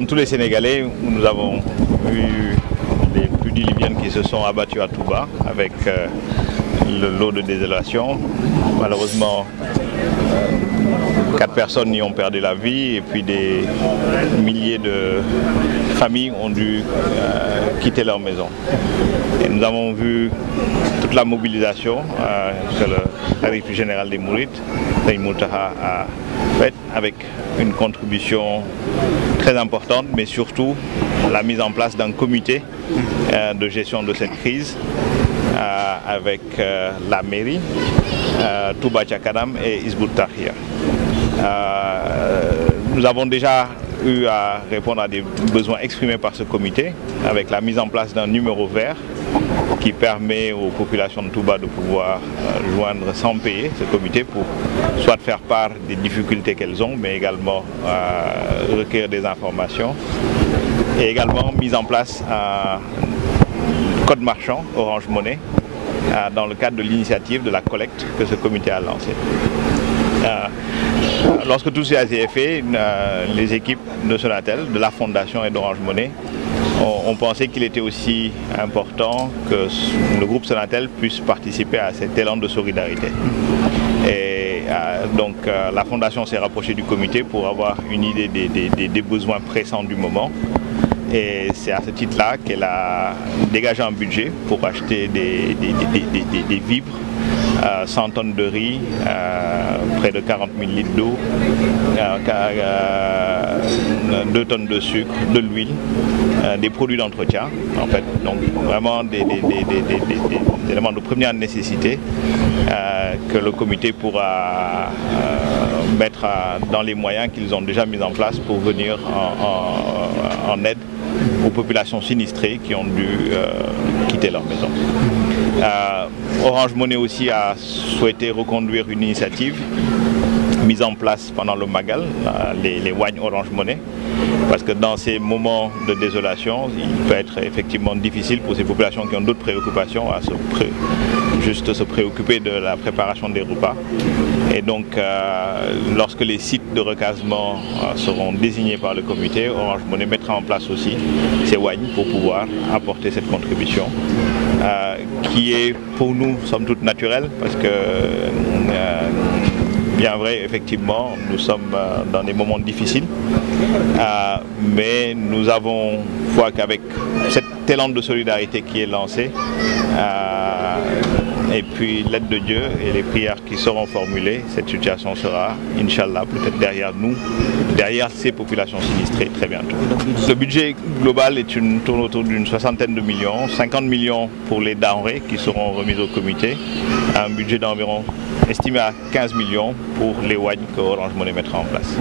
Comme tous les Sénégalais, nous avons eu les pluies diluviennes qui se sont abattues à Touba avec le lot de désolation. Malheureusement, 4 personnes y ont perdu la vie et puis des milliers de familles ont dû quitter leur maison. Et nous avons vu toute la mobilisation que le khalife général des Mourides, Serigne Mountakha, a faite avec une contribution très importante, mais surtout la mise en place d'un comité de gestion de cette crise avec la mairie, Touba Ca Kanam et Hizbut Tarqiyyah. Nous avons déjà eu à répondre à des besoins exprimés par ce comité avec la mise en place d'un numéro vert qui permet aux populations de Touba de pouvoir joindre sans payer ce comité pour soit faire part des difficultés qu'elles ont, mais également recueillir des informations, et également mise en place un code marchand Orange Money dans le cadre de l'initiative de la collecte que ce comité a lancée. Lorsque tout cela a été fait, les équipes de Sonatel, de la Fondation et d'Orange Money ont pensé qu'il était aussi important que le groupe Sonatel puisse participer à cet élan de solidarité. Et donc la Fondation s'est rapprochée du comité pour avoir une idée des besoins pressants du moment. Et c'est à ce titre-là qu'elle a dégagé un budget pour acheter des vivres, 100 tonnes de riz, près de 40 000 litres d'eau, 2 tonnes de sucre, de l'huile, des produits d'entretien, en fait. Donc vraiment des éléments de première nécessité que le comité pourra mettre dans les moyens qu'ils ont déjà mis en place pour venir en aide aux populations sinistrées qui ont dû quitter leur maison. Orange Money aussi a souhaité reconduire une initiative mise en place pendant le Magal, les wagnes Orange Money, parce que dans ces moments de désolation, il peut être effectivement difficile pour ces populations qui ont d'autres préoccupations à juste se préoccuper de la préparation des repas. Et donc, lorsque les sites de recasement seront désignés par le comité, Orange Money mettra en place aussi ces wagnes pour pouvoir apporter cette contribution, qui est pour nous, somme toute, naturelle, parce que bien vrai, effectivement, nous sommes dans des moments difficiles, mais nous avons foi qu'avec cet élan de solidarité qui est lancé, et puis l'aide de Dieu et les prières qui seront formulées, cette situation sera, Inch'Allah, peut-être derrière nous, derrière ces populations sinistrées très bientôt. Le budget global tourne autour d'une 60aine de millions, 50 millions pour les denrées qui seront remises au comité, un budget d'environ estimé à 15 millions pour les wagnes que Orange Money mettra en place.